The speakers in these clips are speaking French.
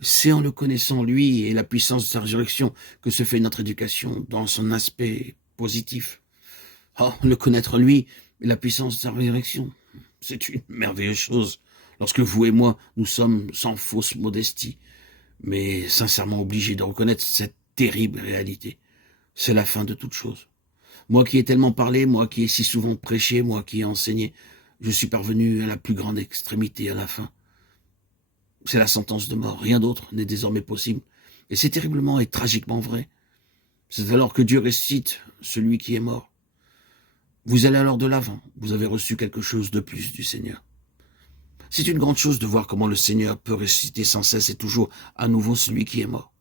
C'est en le connaissant, lui, et la puissance de sa résurrection, que se fait notre éducation dans son aspect positif. Oh, le connaître, lui, et la puissance de sa résurrection, c'est une merveilleuse chose. Lorsque vous et moi, nous sommes sans fausse modestie, mais sincèrement obligés de reconnaître cette terrible réalité. C'est la fin de toute chose. Moi qui ai tellement parlé, moi qui ai si souvent prêché, moi qui ai enseigné, je suis parvenu à la plus grande extrémité à la fin. C'est la sentence de mort. Rien d'autre n'est désormais possible. Et c'est terriblement et tragiquement vrai. C'est alors que Dieu ressuscite celui qui est mort. Vous allez alors de l'avant. Vous avez reçu quelque chose de plus du Seigneur. C'est une grande chose de voir comment le Seigneur peut ressusciter sans cesse et toujours à nouveau celui qui est mort.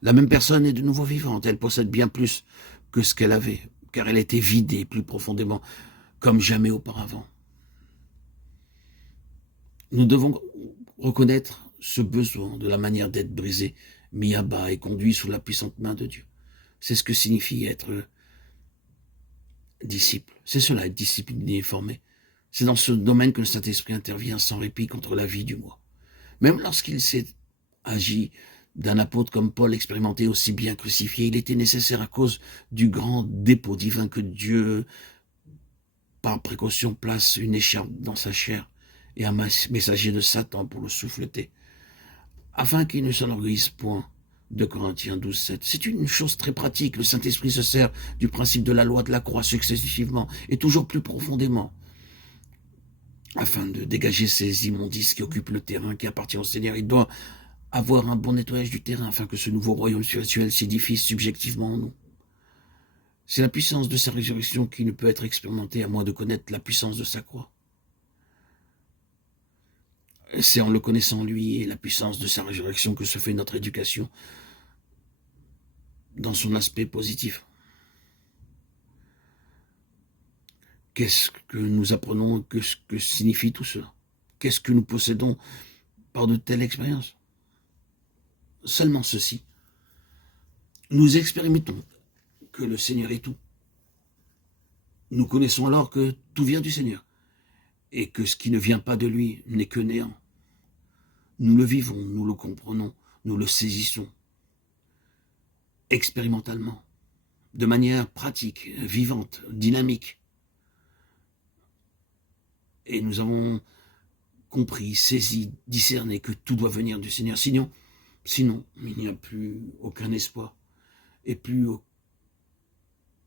La même personne est de nouveau vivante. Elle possède bien plus que ce qu'elle avait, car elle a été vidée plus profondément, comme jamais auparavant. Nous devons reconnaître ce besoin de la manière d'être brisé, mis à bas et conduit sous la puissante main de Dieu. C'est ce que signifie être disciple. C'est cela, être discipliné et formé. C'est dans ce domaine que le Saint-Esprit intervient sans répit contre la vie du moi. Même lorsqu'il s'est agi d'un apôtre comme Paul expérimenté aussi bien crucifié, il était nécessaire à cause du grand dépôt divin que Dieu, par précaution, place une écharpe dans sa chair et un messager de Satan pour le souffleter, afin qu'il ne s'enorgueillisse point. 2 Corinthiens 12, 7. C'est une chose très pratique. Le Saint-Esprit se sert du principe de la loi de la croix successivement et toujours plus profondément, afin de dégager ces immondices qui occupent le terrain qui appartient au Seigneur. Il doit avoir un bon nettoyage du terrain afin que ce nouveau royaume spirituel s'édifie subjectivement en nous. C'est la puissance de sa résurrection qui ne peut être expérimentée à moins de connaître la puissance de sa croix. C'est en le connaissant lui et la puissance de sa résurrection que se fait notre éducation dans son aspect positif. Qu'est-ce que nous apprenons? Qu'est-ce que signifie tout cela? Qu'est-ce que nous possédons par de telles expériences? Seulement ceci. Nous expérimentons que le Seigneur est tout. Nous connaissons alors que tout vient du Seigneur et que ce qui ne vient pas de lui n'est que néant. Nous le vivons, nous le comprenons, nous le saisissons expérimentalement, de manière pratique, vivante, dynamique. Et nous avons compris, saisi, discerné que tout doit venir du Seigneur. Sinon, il n'y a plus aucun espoir et plus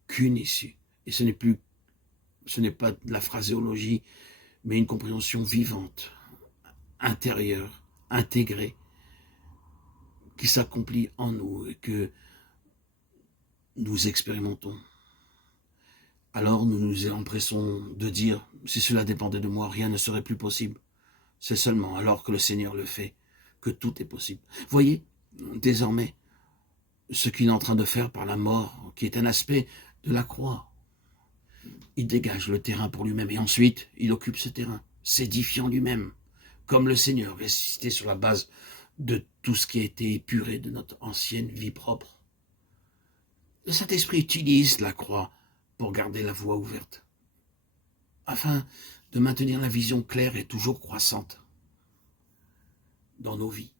aucune issue. Et ce n'est pas de la phraséologie, mais une compréhension vivante, intérieure, intégrée, qui s'accomplit en nous et que nous expérimentons. Alors nous nous empressons de dire, si cela dépendait de moi, rien ne serait plus possible. C'est seulement alors que le Seigneur le fait que tout est possible. Voyez, désormais, ce qu'il est en train de faire par la mort, qui est un aspect de la croix. Il dégage le terrain pour lui-même et ensuite, il occupe ce terrain, s'édifiant lui-même, comme le Seigneur ressuscité sur la base de tout ce qui a été épuré de notre ancienne vie propre. Le Saint-Esprit utilise la croix pour garder la voie ouverte, afin de maintenir la vision claire et toujours croissante dans nos vies.